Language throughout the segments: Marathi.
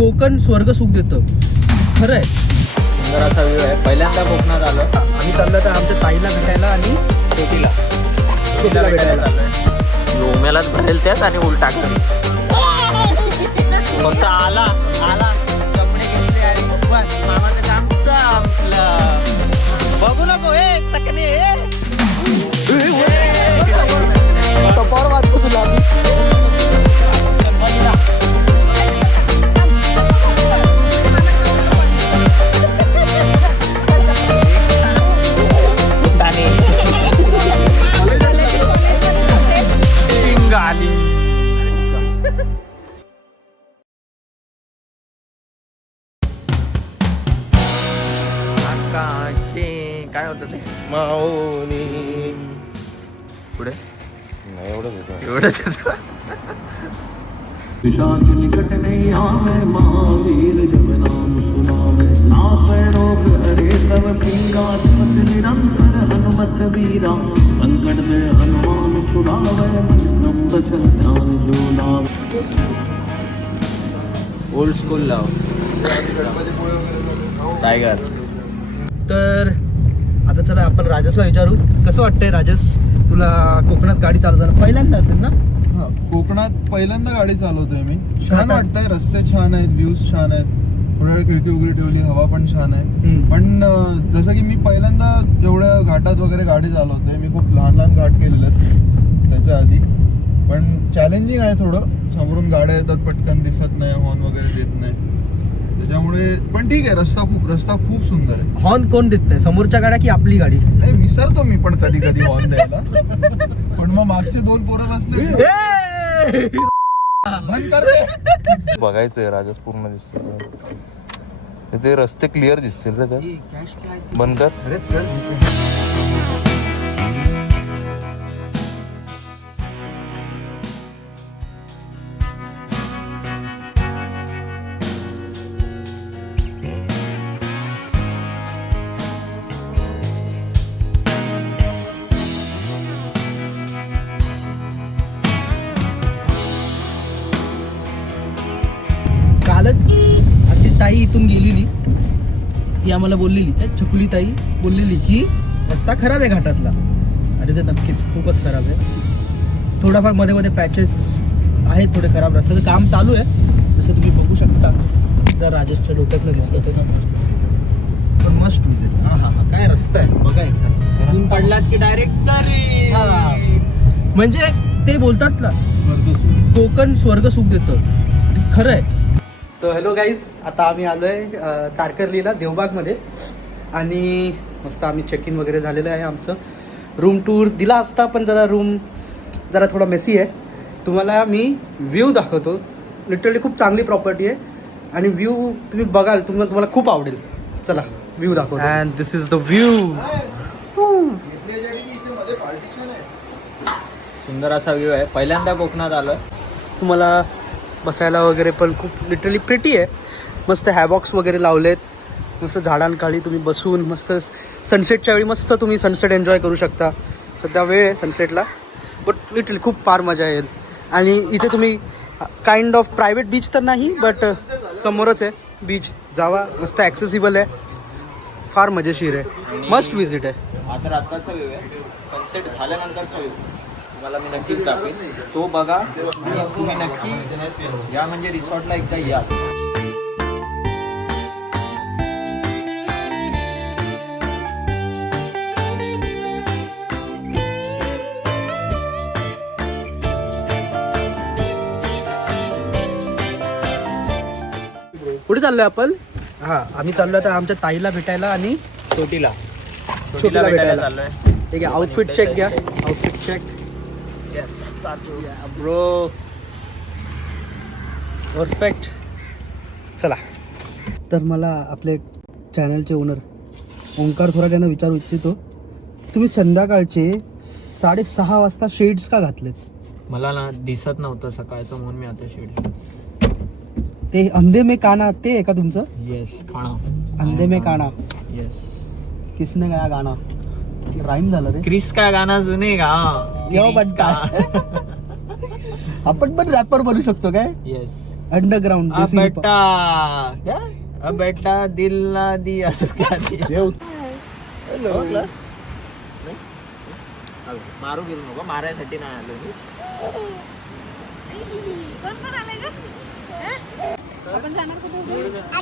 कोकण स्वर्ग सुख देतं. खरं आहे. सुंदर असा व्ह्यू आहे. पहिल्यांदा कोकणात आलो. आम्ही चाललो तर आमच्या ताईला भेटायला आणि छोटीला भेटायला चाललोय. लोम्यालाच भरेल त्यात आणि उलटा फक्त आला कपडे घेतले आणि बस मामाचं काम संपलं. बघू नको हे चकणे टपावर वाचतो तुला. काय होतं ते माऊनी पुढे नाही एवढंच एवढंच येतं. पिशाच निकट नहीं आवे महावीर जब नाम सुनावे नासै रोग हरे सब पीरा जपत निरंतर हनुमत वीरा संकट में हनुमान छुड़ावे मन क्रम बचन ध्यान जो लावे. ओल्ड स्कूल लाव टायगर. तर आता चला आपण राजसला विचारू. कसं वाटतंय राजस तुला कोकणात गाडी चालवताना? पहिल्यांदा असेल ना? हा, कोकणात पहिल्यांदा गाडी चालवतोय मी. छान वाटतंय. रस्ते छान आहेत, व्ह्यूज छान आहेत. थोड्या वेळ खिडकी उघडी ठेवली, हवा पण छान आहे. पण जसं की मी पहिल्यांदा एवढ्या घाटात वगैरे गाडी चालवतोय. मी खूप लहान लहान घाट केलेले आहेत त्याच्या आधी. पण चॅलेंजिंग आहे थोडं. समोरून गाड्या येतात, पटकन दिसत नाही, हॉर्न वगैरे देत नाही. त्याच्यामुळे पण ठीक आहे. रस्ता खूप सुंदर आहे. हॉर्न कोण देत नाही? समोरच्या गाड्या की आपली गाडी? नाही, विसरतो मी पण कधी कधी हॉर्न द्यायला. पण मग मागचे दोन पोरं बसले बंद करते. बघायचंय राजस पूर्ण दिसतो. ते रस्ते क्लिअर दिसतील रे तर बंद कर. अरे चल. कालच आमची ताई इथून गेलेली. ती आम्हाला बोललेली, छकुली ताई बोललेली की रस्ता खराब आहे घाटातला. आणि ते नक्कीच खूपच खराब आहे. थोडाफार मध्ये मध्ये पॅचेस आहेत थोडे खराब. रस्त्याचं काम चालू आहे जसं तुम्ही बघू शकता. जर राजेशच्या डोक्यातनं दिसलं तर पण मस्ट विजिट. हा हा काय रस्ता आहे बघा एकदा. पडलात की डायरेक्ट तरी म्हणजे ते बोलतात ना कोकण स्वर्ग सुख देतं. खरं आहे. सो हॅलो गाईज, आता आम्ही आलो आहे तारकर्लीला देवबागमध्ये. आणि मस्त आम्ही चेक इन वगैरे झालेलं आहे. आमचं रूम टूर दिला असता पण रूम जरा थोडा मेसी आहे. तुम्हाला मी व्ह्यू दाखवतो. लिटरली खूप चांगली प्रॉपर्टी आहे आणि व्ह्यू तुम्ही बघाल तुम्हाला खूप आवडेल. चला व्ह्यू दाखवतो. And this is the view. सुंदर असा व्ह्यू आहे. पहिल्यांदा कोकणात आलो. तुम्हाला बसायला वगैरे पण खूप लिटरली प्रिटी आहे. मस्त हॅबॉक्स वगैरे लावलेत. मस्त झाडांखाली तुम्ही बसून मस्त सनसेटच्या वेळी मस्त तुम्ही सनसेट एन्जॉय करू शकता. सध्या वेळ आहे सनसेटला बट लिटरली खूप फार मजा येईल. आणि इथे तुम्ही काइंड ऑफ प्रायव्हेट बीच तर नाही बट समोरच आहे बीच. जावा, मस्त ॲक्सेसिबल आहे, फार मजेशीर आहे, मस्ट विजिट आहे. आता रात्रीचा व्ह्यू आहे. सनसेट झाल्यानंतरचा व्ह्यू तुम्हाला मी नक्कीच दाखवेन. तो बघा आणि तुम्ही नक्की या म्हणजे रिसॉर्टला एकदा या. कुठे चाललोय आपण? हां, आम्ही चाललो आता आमच्या ताईला भेटायला आणि छोटीला भेटायला चाललोय. ठीक आहे. आउटफिट चेक घ्या. Outfit check. Yes bro perfect. चला तर मला आपले चॅनलचे ओनर ओंकार थोरात यांना विचारू इच्छितो, तुम्ही संध्याकाळचे 6:30 वाजता शेड्स का घातलेत? मला ना दिसत नव्हतं सकाळचं म्हणून मी आता शेड. ते अंधे में काना ते आहे का तुमचं? येस खाणा. अंधे में काना. येस. किसने गाया गाना? राईम झालं रे. क्रिस का गाना सुनेगा. यो बट्टा. आपण पण रॅपर बनू शकतो काय? येस. अंडरग्राउंड अब बेटा क्या अब बेटा दिल ना दी असं काय ते? ओळखलं? नाही? मारू गेलो नको मारायसाठी नाही आलो मी.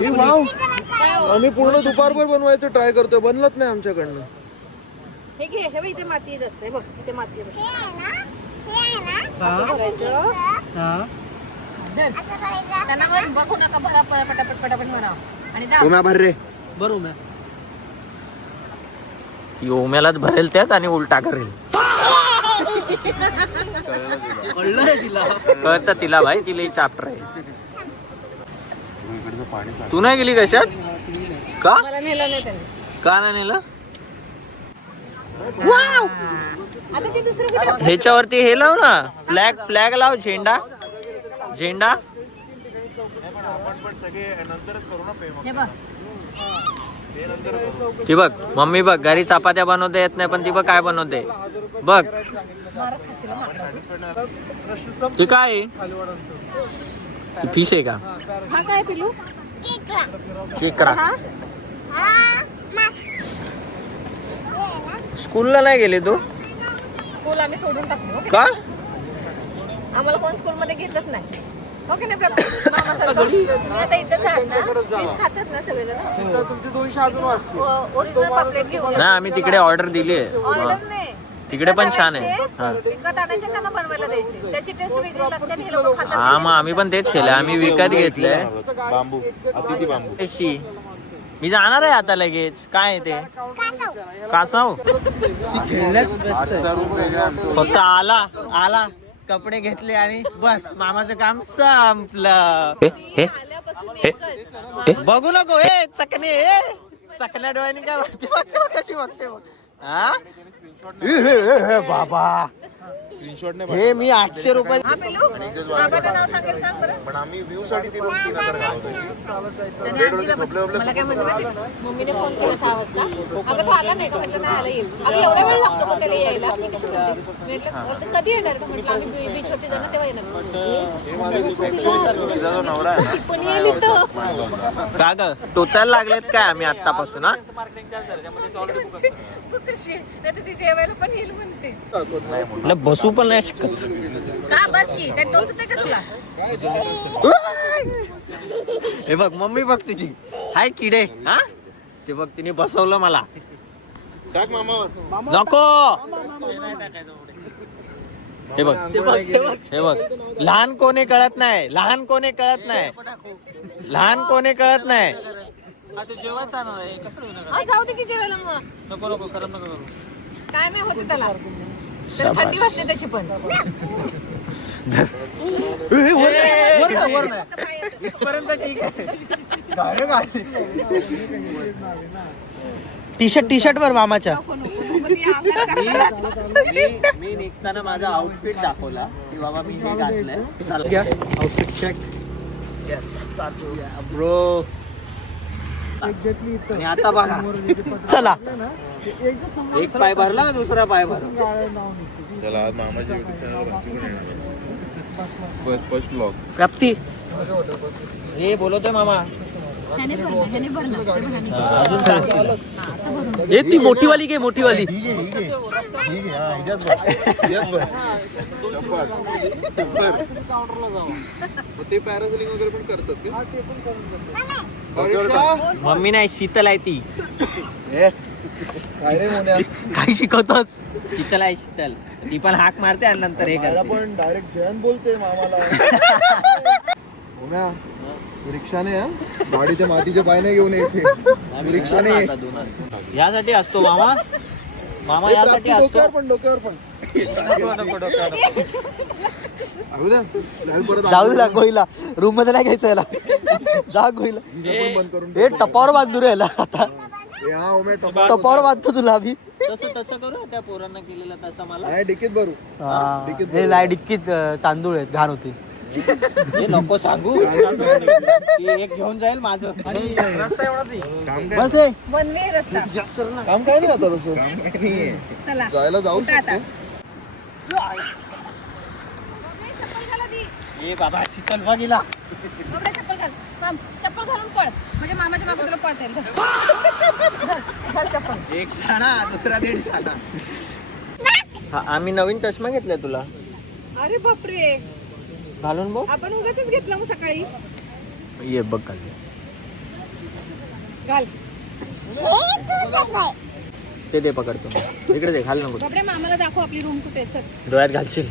हे वाव आम्ही पूर्ण दुपारभर बनवायचं ट्राय करतोय बनलत नाही आमच्याकडनं. हे घे हे बघ, इथे माती येत असते बघ इथे माती आहे बघ. त्यांना वर बघू नका बघा पटापट पटापट म्हणा आणि जा. तुम्ही भर रे बरोबर ती ओम्यालाच भरेल त्यात आणि उलटा करेल. कळतं तिला भाई तिला चाप्टर आहे. तू नाही गेली कशात का मला नेलं नाही त्यांनी. का नाही नेलं आता ते दुसरं कुठे ह्याच्यावरती हे लाव ना फ्लॅग लाव झेंडा झेंडा. हे बघ ती बघ मम्मी बघ घरी चपात्या बनवता येत नाही पण ती बघ काय बनवते बघ. मारच खाशील हं मात्र. ते काय आहे? ती फिश आहे का हा काय पिलू खेकडा. स्कूलला नाही गेले तू स्कूल आम्ही सोडून टाकलो का आम्हाला कोण स्कूल मध्ये घेतलंच नाही. ओके नाही प्रॉब्लेम. मामा सारखं तुम्ही आता इथेच आहात ना फिश खातात ना सगळेजण. ओरिजिनल पापलेट घेऊन नाही आम्ही तिकडे ऑर्डर दिली आहे ऑर्डर नाही तिकडे पण छान आहे. हा. विकत आणायचे त्यांना बनवायला द्यायचे त्याची टेस्ट वेगळी लागते आणि हे लोक खातात. हा मग आम्ही पण तेच केलं आम्ही विकत घेतलंय. बांबू अतिथी बांबू अशी. मी जाणार आहे आता लगेच काय आहे ते कासव फक्त आला कपडे घेतले आणि बस मामाचं काम संपलं. आल्यापासून एकच. बघू नको हे चकण्या डोळ्यानी काय बघते कशी बघते हा बाबा स्क्रीनशॉट हे मी 800 रुपये हा पिलू बाबाचं नाव सांगेल सांग बरं. पण आम्ही व्ह्यू साठी 3,000 घालतोय. त्याने आज दिलं मला काय म्हणते माहिती आहे? मम्मीने फोन केला 6 वाजता. अगं तो आला नाही का म्हटलं नाही आला येईल. अगं एवढा वेळ लागतो का त्याला यायला मी कशी म्हणते म्हटलं कधी येणार का म्हटलं आम्ही बीच वरती जाणार तेव्हा येणार. ती पण येईल इथं. का ग टोचायला लागलेत काय आम्ही आतापासून हा बघ कशी आहे. नाही तर ती जेवायला पण येईल म्हणते. म्हटलं बसू पण नाही शकत. का बस की काय टोचत आहे का तुला. हे बघ मम्मी बघ तुझी हाय किडे हा ते बघ तिने बसवलं मला. टाक मामा नको हे बघ हे बघ लहान कोणी कळत नाही लहान कोणी कळत नाही. हा जाऊ दे की जेवायला मग. काय नाही होते त्याला थंडी वाजते त्याची पण. टी शर्ट वर मामाच्या. मी निघताना माझा आउटफिट दाखवला की बाबा मी हे घातलंय. Outfit check. ब्रो आणि आता बघा चला एक पाय भरला दुसरा पाय भरला. चला आज मामाच्या युट्यूब चॅनल फर्स्ट ब्लॉग. प्राप्ती हे बोलवतोय मामा ह्याने भरणार अजून सांग तिला. असं भरून हे ती मोठीवाली घे मोठीवाली. ते पॅरासेलिंग वगैरे पण करतात का? मम्मी नाही शीतल आहे ती. काय रे मोन्या काय शिकवतोस. शीतल आहे शीतल ती पण हाक मारते आणि नंतर हे मला करते. पण डायरेक्ट जयन बोलते मामाला. मोन्या रिक्षाने हा गाडीच्या मातीचे पाय नाही घेऊन यायचे. रिक्षाने ये. यासाठी असतो मामा मामा यासाठी असतो. डोक्यावर पण जाऊ दे गोळीला रूम मध्ये नाही घ्यायचं याला. जा गोळीला बंद करून हे टपावर बांधू रे याला आता. हा उमे टपावर बांधतो तुला आम्ही. तसं करू त्या पोरांना केलेलं तसं मला नाही डिकीत भरू. हे लाय डिक्कीत तांदूळ आहेत घाण होतील. हे नको सांगू की एक घेऊन जाईल माझं. बस हे वन वे रस्ता. काम काय नाही आता तसं चला जायला जाऊ उठा आता. ए बाबा शीतल बघिला कपडे चप्पल घाल. थांब, चप्पल घालून पळ म्हणजे मामाच्या मागे तुला पळता येईल. घाल चप्पल. एक शाणा दुसरा 1.5 शाणा. हा, आम्ही नवीन चष्मा घेतलाय तुला अरे बापरे, घालून बघ. आपण उगाचच घेतला मग सकाळी. ये बघ घाल. घाल ते दे पकडतो. इकडे दे, घाल नको. कपडे मामाला दाखव आपली रूम कुठे आहे. चल डोळ्यात घालशील.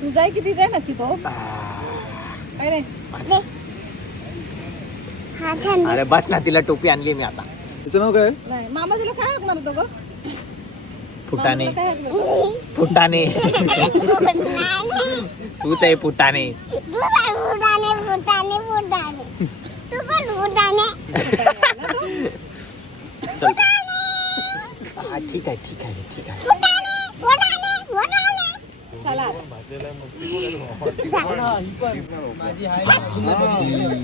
तुझा आहे किती जाय नक्की तो. अरे अरे बस ना, तिला टोपी आणली मी आता. तिचं नाव काय? नाही, मामा तुला काय हाक मारतो ग. फुटाणे मामा तुला काय हाक मारतो? फुटाणे. तूच आहे फुटाणे. चल. हा, ठीक आहे ठीक आहे ठीक आहे. चला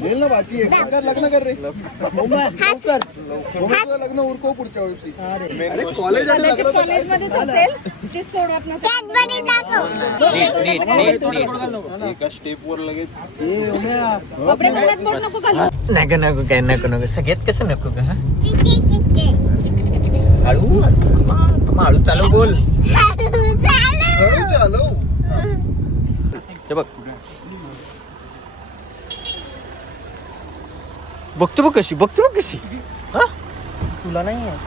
येईल ना भाची. लग्न कर रे. लग्न उरको पुढच्या वर्षी. अरे कॉलेज कदाचित कॉलेजमध्येच असेल, तीच सोडवत नसेल. नीट नीट नीट. एका स्टेप वर लगेच कपडे घरात पड नको घालू. नको नको काय नको नको. सगळ्यात कसं नको का? हळू हळू चालू बोल. चालव. हे बघ बघतो बघ कशी. बघतो बघ कशी. हा तुला नाही आहे.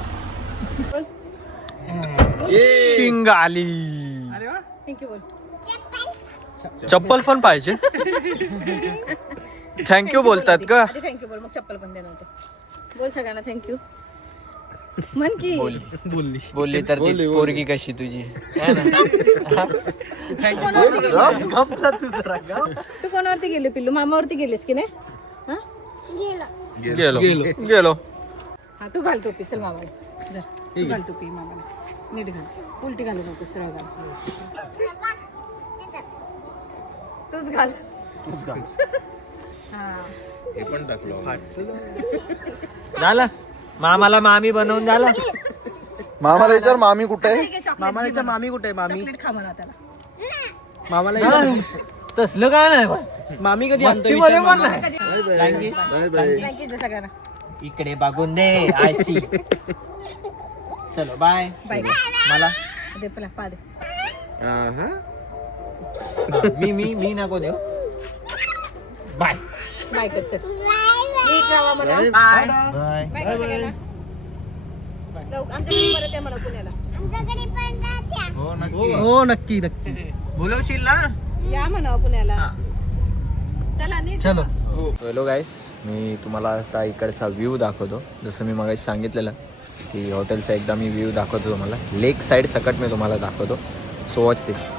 शिंग आली. थँक्यू बोल. चप्पल पण पाहिजे. थँक्यू बोलतात का? आधी थँक्यू बोल, मग चप्पल पण देणार होते. बोल सगळ्यांना थँक्यू म्हण की. बोलली तर ती पोरगी कशी तुझी. तू कोणावरती गेली पिल्लू? मामावरती गेलीस की नाही? हा गेलो गेलो. हा, तू घाल टोपी. चल मामाला धर. तू घाल टोपी मामाला. नीट घाल, उलटी घालू नको, सरळ घाल. तूच घाल. हा हे पण टाकलं. झालं मामाला मामी बनवून झालं. मामाला विचार मामी कुठे आहे? ठीक आहे, चॉकलेट मामाच्या मामी कुठे आहे? मामी चॉकलेट खा म्हणा त्याला. मामाला विचार. तसलं काय नाही बा. मामी कधी आणतो? मस्तीमध्ये विचार पण मामा. नाही. Bye bye. थँक्यू दे सगळ्यांना. इकडे बघून दे. I see. चलो बाय. बाय मला दे पला पा दे. मी नको देऊ. बाय बाय कर चल. नीट राहा म्हणा. बाय बाय कर सगळ्यांना. जाऊ आमच्या घरी परत या म्हणा पुण्याला. हो नक्की नक्की. बोलवशील ना. या म्हणा पुण्याला. चला नीट चलो. हॅलो गाईस, मी तुम्हाला आता इकडचा व्ह्यू दाखवतो. जसं मी मगाशी सांगितलेलं की हॉटेलचा एकदा मी व्ह्यू दाखवतो तुम्हाला. लेक साईड सकट मी तुम्हाला दाखवतो. सो वॉच दिस.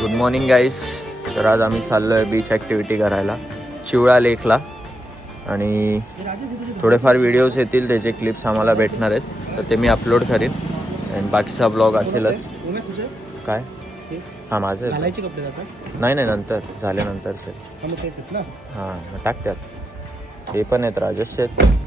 गुड मॉर्निंग गाईस. तर आज आम्ही चाललो आहे बीच ॲक्टिव्हिटी करायला चिवळा लेकला. आणि थोडेफार व्हिडिओज येतील, त्याचे क्लिप्स आम्हाला भेटणार आहेत, तर ते मी अपलोड करीन. आणि बाकीचा ब्लॉग असेलच. उम्या तुझं काय? हां माझं आहे. घालायचे कपडे आता. नाही नाही नंतर झाल्यानंतर ते. हा, मग तेच आहेत ना. हां टाक त्यात. हे पण आहेत राजश्री आहेत.